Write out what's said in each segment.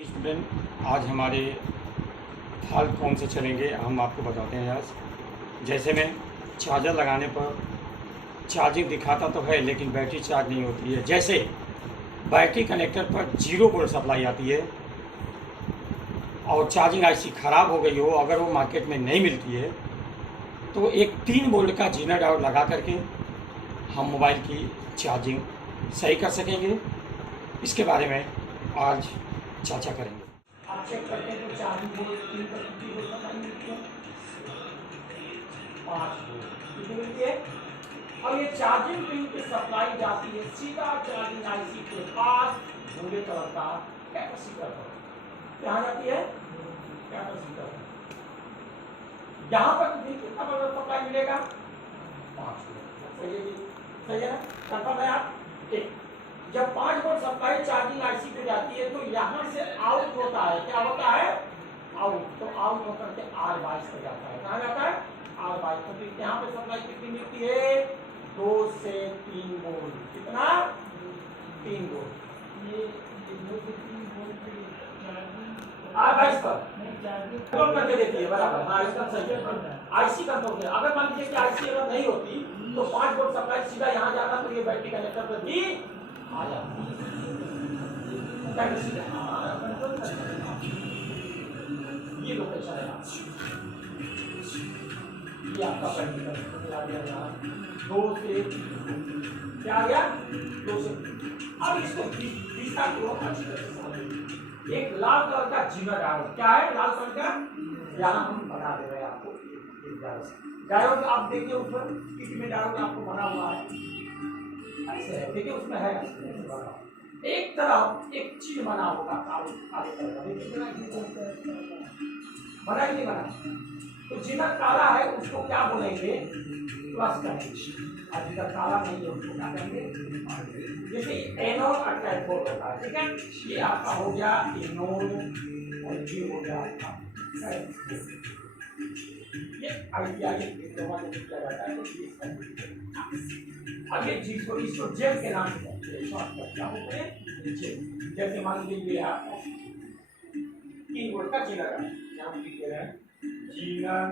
Student, आज हमारे हाल कौन से चलेंगे हम आपको बताते हैं। आज जैसे में चार्जर लगाने पर चार्जिंग दिखाता तो है लेकिन बैटरी चार्ज नहीं होती है। जैसे बैटरी कनेक्टर पर 0 वोल्ट सप्लाई आती है और चार्जिंग आईसी ख़राब हो गई हो, अगर वो मार्केट में नहीं मिलती है तो एक 3 वोल्ट का जीना डायोड लगा करके हम मोबाइल की चार्जिंग सही कर सकेंगे। इसके बारे में आज चर्चा करेंगे। आप चेक करते हैं तो चार्जिंग वोल्ट 3 पर कितनी वोल्ट सप्लाई मिलती है? 5 वोल्ट कितनी मिलती है? और ये चार्जिंग पिन की सप्लाई जाती है सीधा चार्जिंग आईसी के पास भूरे कलर का कैपेसिटर पर। कहाँ जाती है? कैपेसिटर पर। यहाँ पर कितना वोल्ट सप्लाई मिलेगा? 5 वोल्ट। सही है ना? कंफर्म है आप? ठीक। जब 5 वोल्ट सप्लाई चार्जिंग आईसी पे जाती है तो यहाँ से आउट होता है। क्या होता है? आउट। तो आउट होकर के R22 पे जाता है। कहाँ जाता है? R22। तो फिर यहाँ पे सप्लाई कितनी मिलती है? 2 से 3 वोल्ट। कितना? 3 वोल्ट। ये 2 से 3 वोल्ट R22 पर कंट्रोल करके देखिए। बराबर। हाँ, इसका सही है। आईसी कंट्रोल है। अगर मान लीजिए कि आईसी अगर नहीं होती तो 5 वोल्ट सप्लाई सीधा यहाँ जाता तो ये बैटरी कनेक्टर पर भी आ जाता। ये लोकेशन है, ये आपका बैटरी आ गया यहाँ 2 से क्या आ गया? 2 से। अब इसको तीसरा को अच्छी तरह से समझिए। एक लाल कलर का जीना डायोड, क्या है लाल कलर का? यहाँ हम बना दे रहे हैं आपको डायोड। आप देखिए उस पर कितने डायोड आपको बना हुआ है। ऐसे है, देखिए उसमें है एक तरफ एक चीज बना होगा काले कलर का। बना ही नहीं बना तो जितना काला है उसको क्या बोलेंगे? प्लस करेंगे। और जितना काला नहीं है उसको क्या करेंगे? जैसे एनोड और कैथोड होता है। ठीक है, ये आपका हो गया एनोड और ये हो गया आपका कैथोड। ये आइडिया ये किया जाता है। अब ये चीज को इसको जेल के नाम से शॉर्टकट क्या बोलते हैं? जेल। जैसे मान लीजिए ये आपको 3 वोल्ट का जीनर है, यहाँ पे लिख रहे हैं जीनर।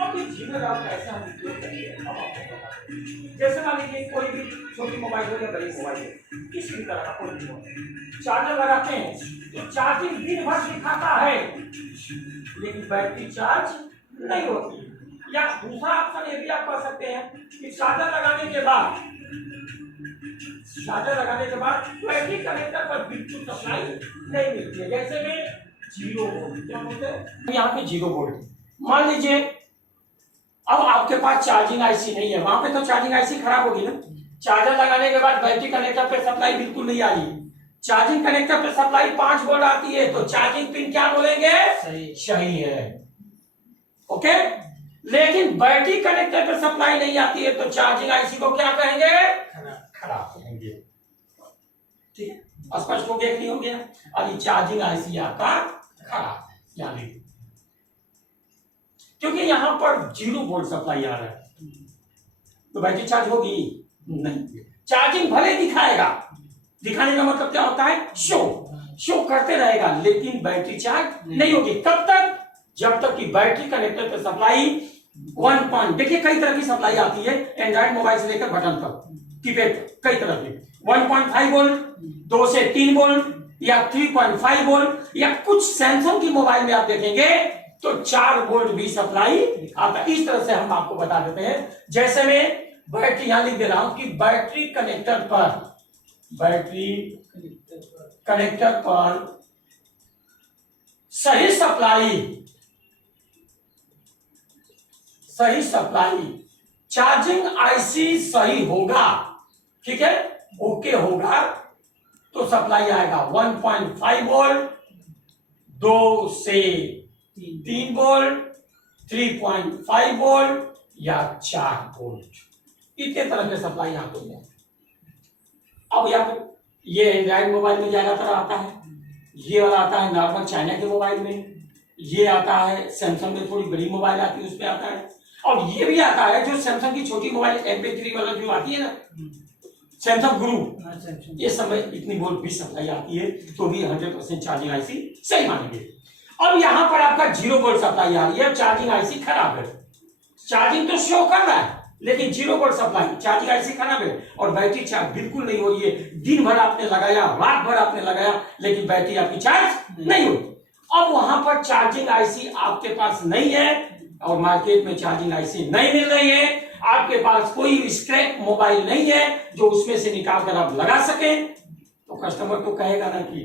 अब ये जीनर आप कैसे हम उपयोग करेंगे अब आपको बताते हैं। जैसे मान लीजिए कोई भी छोटी मोबाइल हो या बड़ी मोबाइल हो, किसी भी तरह का कोई भी मोबाइल चार्जर लगाते हैं तो चार्जिंग दिन भर दिखाता है लेकिन बैटरी चार्ज नहीं होती। या दूसरा ऑप्शन ये भी आप कर सकते हैं कि चार्जर लगाने के बाद बैटरी कनेक्टर पर बिल्कुल सप्लाई नहीं मिलती है। जैसे में 0 वोल्ट, क्या बोलते हैं यहाँ पे 0 वोल्ट। मान लीजिए अब आपके पास चार्जिंग आईसी नहीं है, वहां पे तो चार्जिंग आईसी खराब होगी ना। चार्जर लगाने के बाद बैटरी कनेक्टर पे सप्लाई बिल्कुल नहीं आ रही, चार्जिंग कनेक्टर पे सप्लाई 5 वोल्ट आती है तो चार्जिंग पिन क्या बोलेंगे? सही है। ओके, लेकिन बैटरी कनेक्टर पे सप्लाई नहीं आती है तो चार्जिंग आईसी को क्या कहेंगे? खराब कहेंगे। ठीक है, स्पष्ट हो गया? क्लियर हो गया? अब ये चार्जिंग आईसी आपका खराब है, याद रखिए, क्योंकि यहां पर 0 वोल्ट सप्लाई आ रहा है तो बैटरी चार्ज होगी नहीं। चार्जिंग भले दिखाएगा, दिखाने का मतलब क्या होता है? शो करते रहेगा लेकिन बैटरी चार्ज नहीं होगी। कब तक? जब तक कि बैटरी कनेक्टर पे सप्लाई 1 पॉइंट, देखिए कई तरह की सप्लाई आती है एंड्रॉइड मोबाइल से लेकर बटन तक, कीपैड कई तरह की। 1.5 वोल्ट, 2 से 3 वोल्ट या 3.5 वोल्ट, या कुछ सैमसंग की मोबाइल में आप देखेंगे तो 4 वोल्ट भी सप्लाई आता है। इस तरह से हम आपको बता देते हैं। जैसे में बैटरी यहां लिख दे रहा हूं कि बैटरी कनेक्टर पर सही सप्लाई चार्जिंग आईसी सही होगा, ठीक है, ओके होगा तो सप्लाई आएगा 1.5 वोल्ट, 2 से 3 वोल्ट, 3.5 वोल्ट या 4 वोल्ट, इतने तरह के सप्लाई यहाँ पे है। अब यहाँ ये एंड्रॉइड मोबाइल में ज्यादातर आता है, ये वाला आता है नॉर्मल चाइना के मोबाइल में, ये आता है सैमसंग में थोड़ी बड़ी मोबाइल आती है उसमें आता है। और ये भी आता है जो सैमसंग की छोटी मोबाइल MP3 वाला जो आती है ना, सैमसंग गुरु, ये समय इतनी वोल्ट भी सप्लाई आती है तो भी 100% चार्जिंग आईसी सही मानेंगे। अब यहाँ पर आपका 0 वोल्ट सप्लाई आ रही है, चार्जिंग आईसी खराब है, चार्जिंग तो शो कर रहा है लेकिन 0 वोल्ट सप्लाई, चार्जिंग आईसी खराब है और बैटरी चार्ज बिल्कुल नहीं हो रही है। दिन भर आपने लगाया, रात भर आपने लगाया, लेकिन बैटरी आपकी चार्ज नहीं होती। अब वहां पर चार्जिंग आईसी आपके पास नहीं है और मार्केट में चार्जिंग आईसी नहीं मिल रही है, आपके पास कोई स्क्रैप मोबाइल नहीं है जो उसमें से निकाल कर आप लगा सके, तो कस्टमर तो कहेगा ना कि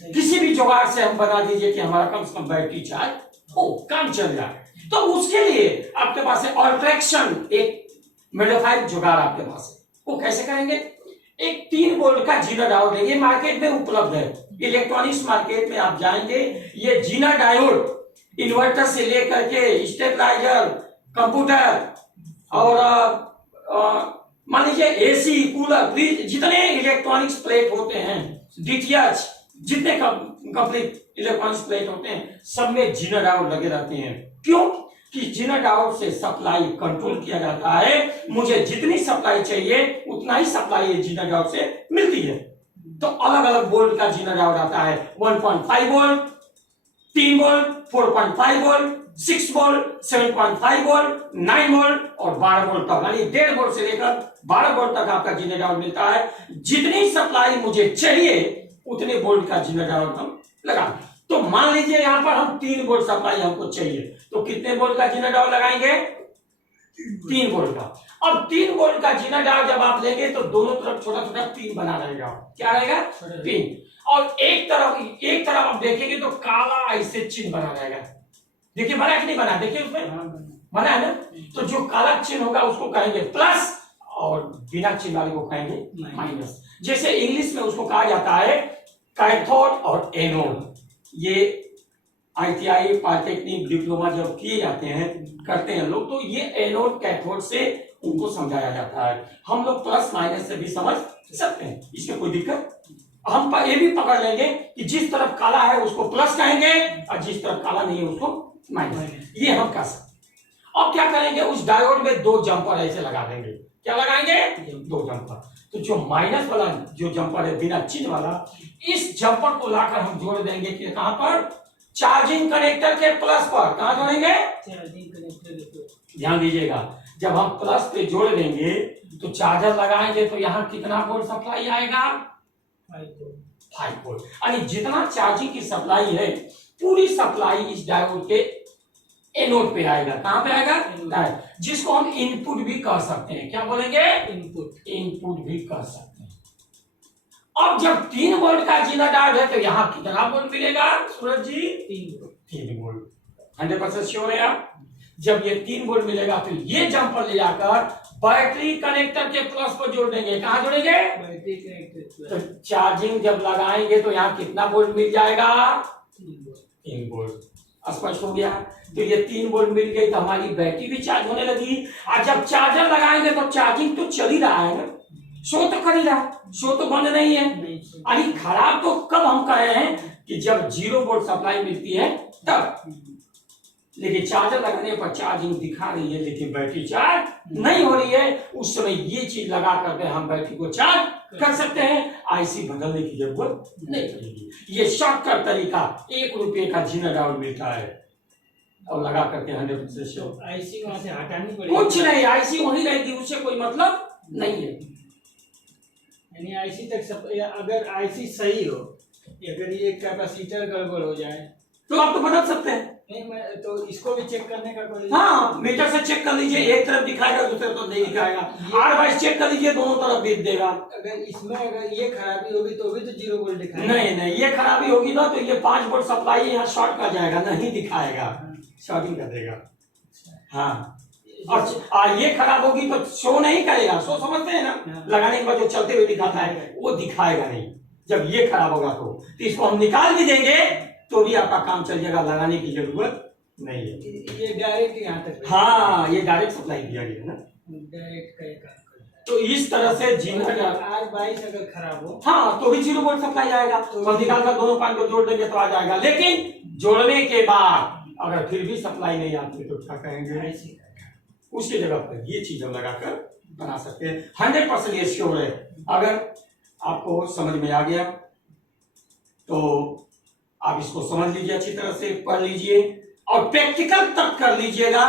किसी भी जुगाड़ से हम बता दीजिए कि हमारा कम से कम बैटरी चार्ज हो, काम चल जाए। तो उसके लिए आपके पास है अल्ट्रैक्शन, एक मॉडिफाइड जुगाड़ आपके पास है। वो कैसे करेंगे? एक 3 वोल्ट का जीना डायोड लेंगे, मार्केट में उपलब्ध है, इलेक्ट्रॉनिक्स मार्केट में आप जाएंगे, ये जीना डायोड इन्वर्टर से लेकर के स्टेबलाइजर, कंप्यूटर और मान लीजिए एसी, कूलर, फ्रिज, जितने इलेक्ट्रॉनिक्स प्लेट होते हैं, DTH, जितने कंप्लीट इलेक्ट्रॉनिक्स प्लेट होते हैं, सब में जीना डायोड लगे रहते हैं। क्यों? कि जीना डायोड से सप्लाई कंट्रोल किया जाता है, मुझे जितनी सप्लाई चाहिए उतना ही सप्लाई जीना डायोड से मिलती है। तो अलग अलग वोल्ट का जीना डायोड आता है, 1.5 volt, 3 volt, 4.5 volt, 6 volt, 7.5 volt, 9 volt और 12 वोल्ट तक, यानी 1.5 वोल्ट से लेकर 12 वोल्ट तक आपका जीना डायोड मिलता है। जितनी सप्लाई मुझे चाहिए उतने वोल्ट का जीना डायोड हम लगा। तो मान लीजिए यहां पर हम 3 वोल्ट सप्लाई हमको चाहिए, तो कितने वोल्ट का जीना डायोड लगाएंगे? 3 वोल्ट का। अब 3 वोल्ट का जीना डायोड जब आप लेंगे तो दोनों तरफ छोटा छोटा 3 बना रहेगा। क्या रहेगा? 3। और एक तरफ आप देखेंगे तो काला ऐसे चिन्ह बना रहेगा। देखिए बना कि नहीं बना? देखिए उसमें बना है ना। तो जो काला चिन्ह होगा उसको कहेंगे प्लस और बिना चिन्ह वाले को कहेंगे माइनस। जैसे इंग्लिश में उसको कहा जाता है कैथोड और एनोड। ये ITI, पॉलिटेक्निक, डिप्लोमा जब किए जाते हैं, करते हैं लोग, तो ये एनोड कैथोड से उनको समझाया जाता है। हम लोग प्लस माइनस से भी समझ सकते हैं, इसमें कोई दिक्कत। हम ये भी पकड़ लेंगे कि जिस तरफ काला है उसको प्लस कहेंगे और जिस तरफ काला नहीं है उसको माइनस, ये हम कर सकते। अब क्या करेंगे? उस डायोड में 2 जंपर ऐसे लगा देंगे। क्या लगाएंगे? 2 जंपर। तो जो माइनस वाला जो जंपर है बिना चिन्ह वाला, इस जंपर को लाकर हम जोड़ देंगे कि कहां पर? चार्जिंग कनेक्टर के प्लस पर। कहां जोड़ेंगे? चार्जिंग कनेक्टर के। ध्यान दीजिएगा, जब हम प्लस पे जोड़ देंगे तो चार्जर लगाएंगे तो यहाँ कितना वोल्ट सप्लाई आएगा? 5 वोल्ट। यानी जितना चार्जिंग की सप्लाई है पूरी सप्लाई इस डायोड के एनोड पे आएगा। कहां पे आएगा? जिसको हम इनपुट भी कह सकते हैं। क्या बोलेंगे? इनपुट भी कह सकते हैं। अब जब 3 वोल्ट का जीना डायोड है तो यहाँ कितना वोल्ट मिलेगा सूरज जी? 3 वोल्ट। 100% श्योर है आप? जब ये 3 वोल्ट मिलेगा तो ये जंपर ले जाकर बैटरी कनेक्टर के प्लस पर जोड़ देंगे। कहां जोड़ेंगे? Battery connector. तो चार्जिंग जब लगाएंगे तो यहाँ कितना वोल्ट मिल जाएगा? 3 वोल्ट। स्पष्ट हो गया? तो ये 3 वोल्ट मिल गई तो हमारी बैटरी भी चार्ज होने लगी। और जब चार्जर लगाएंगे तो चार्जिंग तो चल ही रहा है ना, शो तो कर ही रहा, शो तो बंद नहीं है। अरे खराब तो कब हम कह रहे हैं कि जब 0 वोल्ट सप्लाई मिलती है तब। लेकिन चार्जर लगाने पर चार्जिंग दिखा रही है लेकिन बैटरी चार्ज नहीं हो रही है, उस समय ये चीज लगा करके हम बैटरी को चार्ज कर सकते हैं। आईसी बदलने की जरूरत नहीं पड़ेगी। ये शॉर्टकट तरीका, 1 रुपए का जीना डायोड मिलता है और लगा करके 100% आईसी वहां से हटानी पड़ेगी। कुछ नहीं, आईसी वहीं रहेगी, उससे कोई मतलब नहीं है। यानी आईसी तक सब, अगर आईसी सही हो, अगर ये कैपेसिटर गड़बड़ हो जाए तो आप तो बदल सकते हैं। नहीं, मैं तो इसको भी चेक करने का कोई। हाँ, मीटर से चेक कर लीजिए, एक तरफ दिखाएगा दूसरे तरफ नहीं दिखाएगा। R22 चेक कर लीजिए, दोनों तरफ भी देगा। अगर इसमें अगर ये खराबी होगी तो भी तो 0 वोल्ट दिखाएगा। नहीं, ये खराबी होगी ना तो ये 5 वोल्ट सप्लाई यहाँ शॉर्ट कर जाएगा, नहीं दिखाएगा, शॉर्टिंग कर देगा। हाँ, और ये खराब होगी तो शो नहीं करेगा। शो समझते हैं ना, लगाने के बाद जो चलते हुए दिखाता है वो दिखाएगा नहीं। जब ये खराब होगा तो इसको हम निकाल भी देंगे तो भी आपका काम चल जाएगा, लगाने की जरूरत नहीं है। ये डायरेक्ट यहाँ तक। हाँ, ये डायरेक्ट सप्लाई दिया गया ना, डायरेक्ट का काम। तो इस तरह से जीना R22 अगर खराब हो हाँ तो भी 0 वोल्ट सप्लाई आएगा। तो निकाल कर दोनों पॉइंट को जोड़ देंगे तो आ जाएगा। लेकिन जोड़ने के बाद अगर फिर भी सप्लाई नहीं आती तो क्या कहेंगे, IC उसकी जगह पर ये चीज हम लगाकर बना सकते हैं। 100% ये श्योर है। अगर आपको समझ में आ गया तो आप इसको समझ लीजिए, अच्छी तरह से पढ़ लीजिए और प्रैक्टिकल तक कर लीजिएगा।